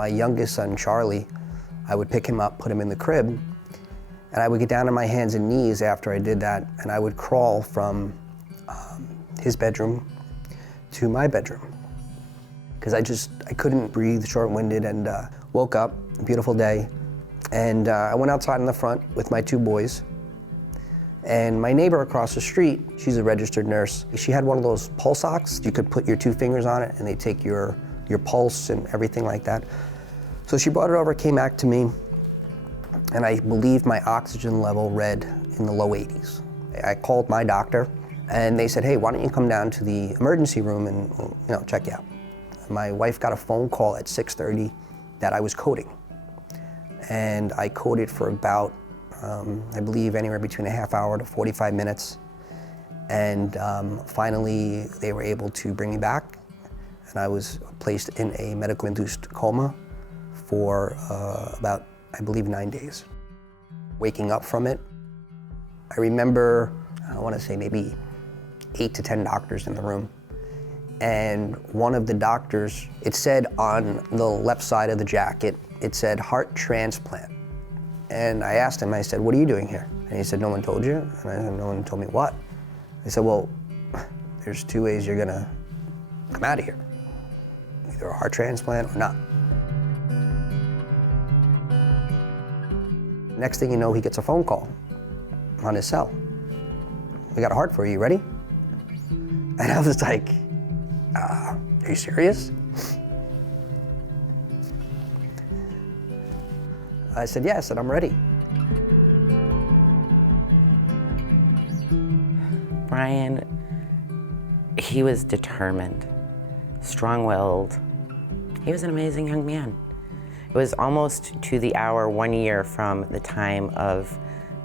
my youngest son, Charlie, I would pick him up, put him in the crib, and I would get down on my hands and knees after I did that, and I would crawl from his bedroom to my bedroom. Because I couldn't breathe, short-winded, and woke up, a beautiful day, and I went outside in the front with my 2 boys. And my neighbor across the street, she's a registered nurse. She had one of those pulse ox. You could put your 2 fingers on it and they take your pulse and everything like that. So she brought it over, came back to me, and I believe my oxygen level read in the low 80s. I called my doctor and they said, hey, why don't you come down to the emergency room and check you out. My wife got a phone call at 6:30 that I was coding. And I coded for about, I believe, anywhere between a half hour to 45 minutes. And finally, they were able to bring me back. And I was placed in a medical-induced coma for about, I believe, 9 days. Waking up from it, I remember, I want to say maybe 8 to 10 doctors in the room. And one of the doctors, it said on the left side of the jacket, it said heart transplant. And I asked him, I said, what are you doing here? And he said, no one told you? And I said, no one told me what? I said, well, there's 2 ways you're gonna come out of here. Either a heart transplant or not. Next thing you know, he gets a phone call on his cell. We got a heart for you, ready? And I was like, are you serious? I said, yeah, I said, I'm ready. Brian, he was determined, strong-willed. He was an amazing young man. It was almost to the hour 1 year from the time of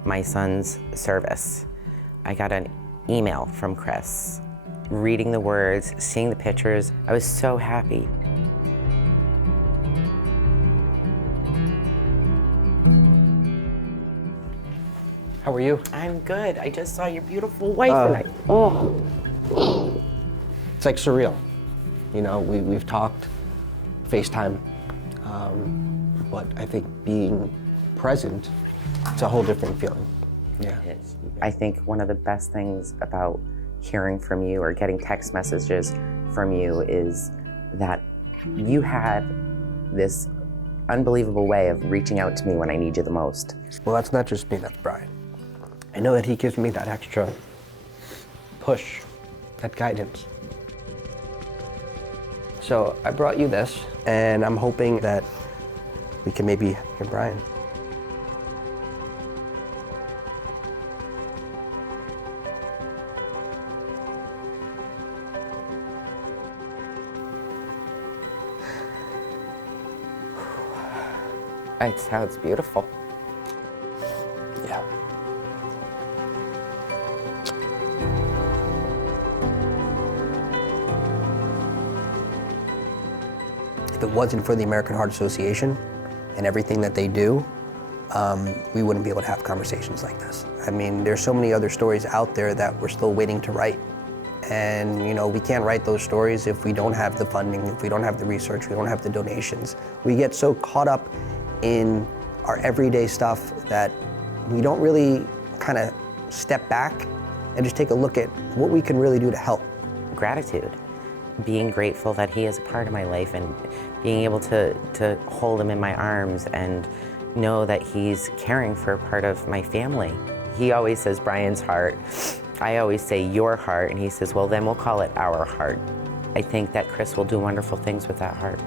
my son's service. I got an email from Chris, reading the words, seeing the pictures. I was so happy. How are you? I'm good. I just saw your beautiful wife and It's like surreal. You know, we've talked, FaceTime, but I think being present, it's a whole different feeling. Yeah. It is. I think one of the best things about hearing from you or getting text messages from you is that you had this unbelievable way of reaching out to me when I need you the most. Well, that's not just me, that's Brian. I know that he gives me that extra push, that guidance. So I brought you this, and I'm hoping that we can maybe hear Brian. It sounds beautiful. Yeah. If it wasn't for the American Heart Association and everything that they do, we wouldn't be able to have conversations like this. I mean, there's so many other stories out there that we're still waiting to write. And we can't write those stories if we don't have the funding, if we don't have the research, we don't have the donations. We get so caught up in our everyday stuff that we don't really kind of step back and just take a look at what we can really do to help. Gratitude. Being grateful that he is a part of my life and being able to hold him in my arms and know that he's caring for a part of my family. He always says Brian's heart. I always say your heart, and he says, well, then we'll call it our heart. I think that Chris will do wonderful things with that heart.